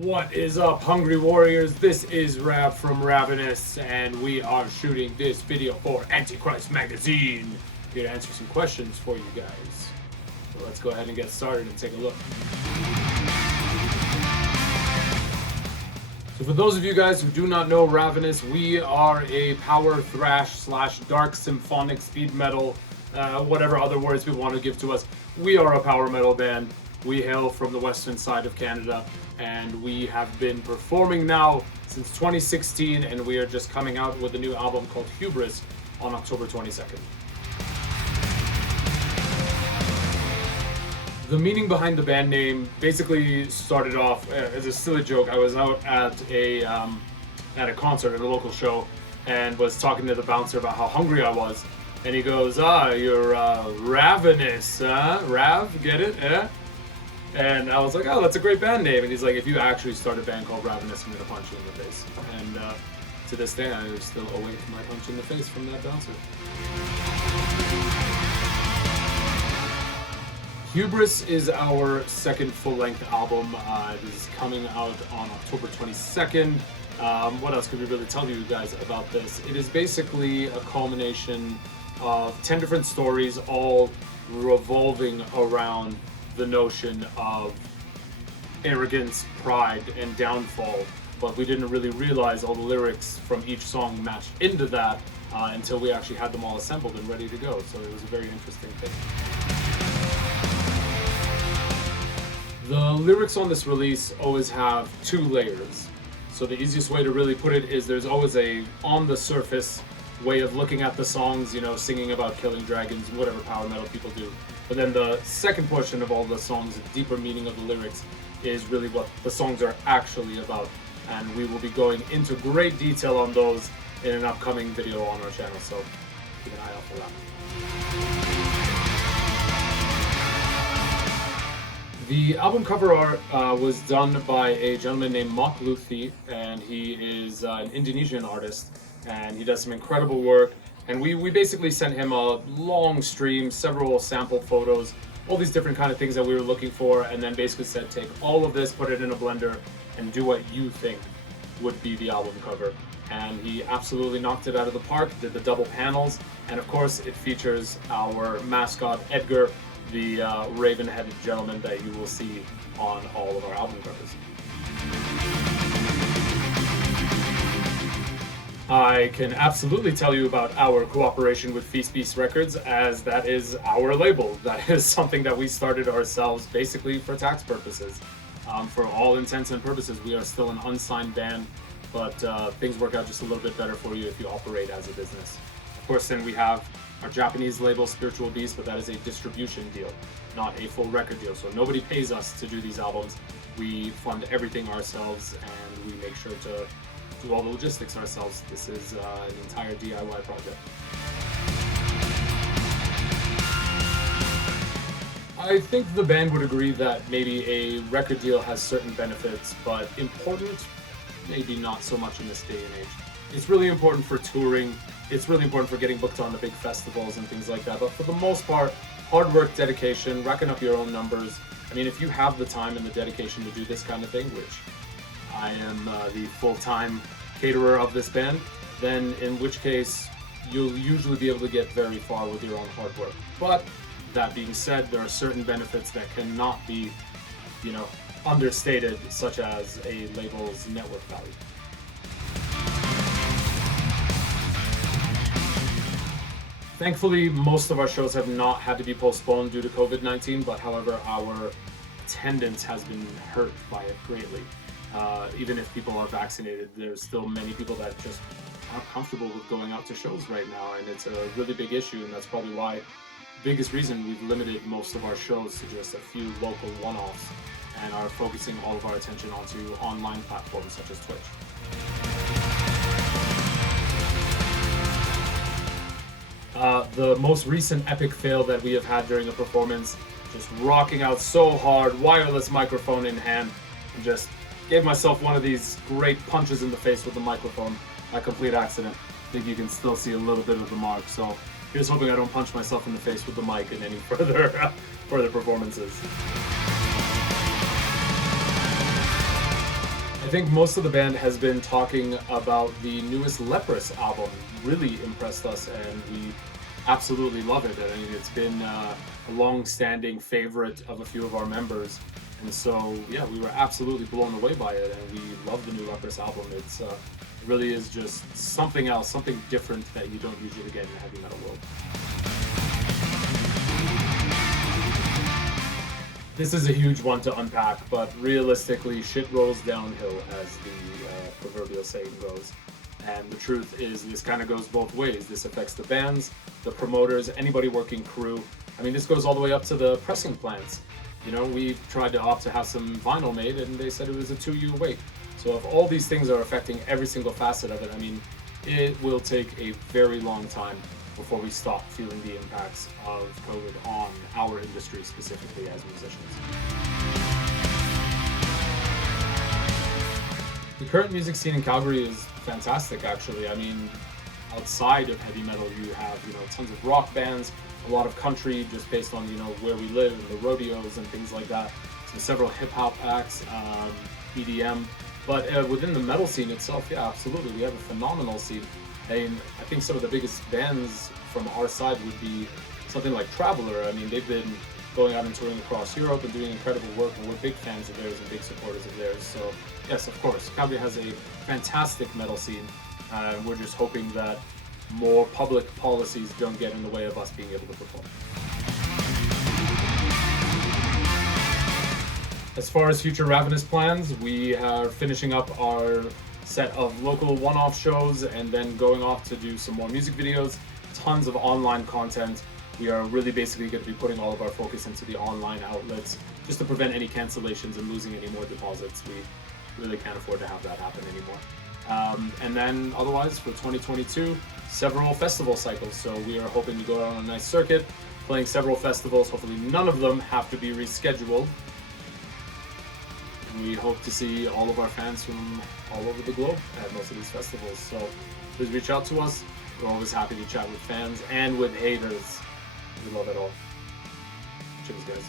What is up, Hungry Warriors? This is R.A.V from Ravenous, and we are shooting this video for Antichrist magazine. Here to answer some questions for you guys. So let's go ahead and get started and take a look. So for those of you guys who do not know Ravenous, we are a power thrash / dark symphonic speed metal, whatever other words people want to give to us. We are a power metal band. We hail from the western side of Canada, and we have been performing now since 2016, and we are just coming out with a new album called Hubris on October 22nd. The meaning behind the band name basically started off as a silly joke. I was out at a concert at a local show and was talking to the bouncer about how hungry I was, and he goes, you're ravenous, huh? Rav, get it, eh? And I was like, oh, that's a great band name. And he's like, if you actually start a band called Ravenous, I'm going to punch you in the face. And to this day, I still await my punch in the face from that bouncer. Hubris is our second full-length album. It is coming out on October 22nd. What else could we really tell you guys about this? It is basically a culmination of 10 different stories, all revolving around the notion of arrogance, pride, and downfall, but we didn't really realize all the lyrics from each song matched into that until we actually had them all assembled and ready to go. So it was a very interesting thing. The lyrics on this release always have two layers. So the easiest way to really put it is there's always a on the surface way of looking at the songs, you know, singing about killing dragons, whatever power metal people do. But then the second portion of all the songs, the deeper meaning of the lyrics, is really what the songs are actually about. And we will be going into great detail on those in an upcoming video on our channel, so keep an eye out for that. The album cover art was done by a gentleman named Mak Luthi, and he is an Indonesian artist, and he does some incredible work. And we basically sent him a long stream, several sample photos, all these different kind of things that we were looking for, and then basically said, take all of this, put it in a blender, and do what you think would be the album cover. And he absolutely knocked it out of the park, did the double panels, and of course it features our mascot, Edgar, the raven-headed gentleman that you will see on all of our album covers. I can absolutely tell you about our cooperation with Feast Beast Records, as that is our label. That is something that we started ourselves basically for tax purposes. For all intents and purposes, we are still an unsigned band, but things work out just a little bit better for you if you operate as a business. Of course, then we have our Japanese label, Spiritual Beast, but that is a distribution deal, not a full record deal. So nobody pays us to do these albums. We fund everything ourselves, and we make sure to do all the logistics ourselves. This is an entire DIY project. I think the band would agree that maybe a record deal has certain benefits, but important, maybe not so much in this day and age. It's really important for touring. It's really important for getting booked on the big festivals and things like that. But for the most part, hard work, dedication, racking up your own numbers. I mean, if you have the time and the dedication to do this kind of thing, which I am the full-time caterer of this band, then in which case you'll usually be able to get very far with your own hard work. But that being said, there are certain benefits that cannot be, understated, such as a label's network value. Thankfully, most of our shows have not had to be postponed due to COVID-19, but however, our attendance has been hurt by it greatly. Even if people are vaccinated, there's still many people that just aren't comfortable with going out to shows right now, and it's a really big issue, and that's probably why, biggest reason we've limited most of our shows to just a few local one-offs and are focusing all of our attention onto online platforms such as Twitch. The most recent epic fail that we have had during a performance, just rocking out so hard, wireless microphone in hand, and just gave myself one of these great punches in the face with the microphone by complete accident. I think you can still see a little bit of the mark, so here's hoping I don't punch myself in the face with the mic in any further performances. think most of the band has been talking about the newest Leprous album. Really impressed us, and we absolutely love it. I mean, it's been a long-standing favorite of a few of our members, and so yeah, we were absolutely blown away by it, and we love the new Leprous album. It really is just something else, something different that you don't usually get in the heavy metal world. This is a huge one to unpack, but realistically, shit rolls downhill, as the proverbial saying goes. And the truth is, this kind of goes both ways. This affects the bands, the promoters, anybody working crew. I mean, this goes all the way up to the pressing plants. You know, we tried to opt to have some vinyl made, and they said it was a 2-year wait. So if all these things are affecting every single facet of it, I mean, it will take a very long time before we stop feeling the impacts of COVID on our industry, specifically as musicians. The current music scene in Calgary is fantastic, actually. I mean, outside of heavy metal, you have, tons of rock bands, a lot of country, just based on, where we live and the rodeos and things like that. So several hip-hop acts, EDM. But within the metal scene itself, yeah, absolutely, we have a phenomenal scene. And I think some of the biggest bands from our side would be something like Traveler. I mean, they've been going out and touring across Europe and doing incredible work, and we're big fans of theirs and big supporters of theirs. So yes, of course, Calgary has a fantastic metal scene. We're just hoping that more public policies don't get in the way of us being able to perform. As far as future Ravenous plans, we are finishing up our set of local one-off shows and then going off to do some more music videos, tons of online content. We are really basically going to be putting all of our focus into the online outlets just to prevent any cancellations and losing any more deposits. We really can't afford to have that happen anymore. And then otherwise for 2022, several festival cycles. So we are hoping to go out on a nice circuit, playing several festivals. Hopefully none of them have to be rescheduled. We hope to see all of our fans from all over the globe at most of these festivals. So please reach out to us. We're always happy to chat with fans and with haters. We love it all. Cheers, guys.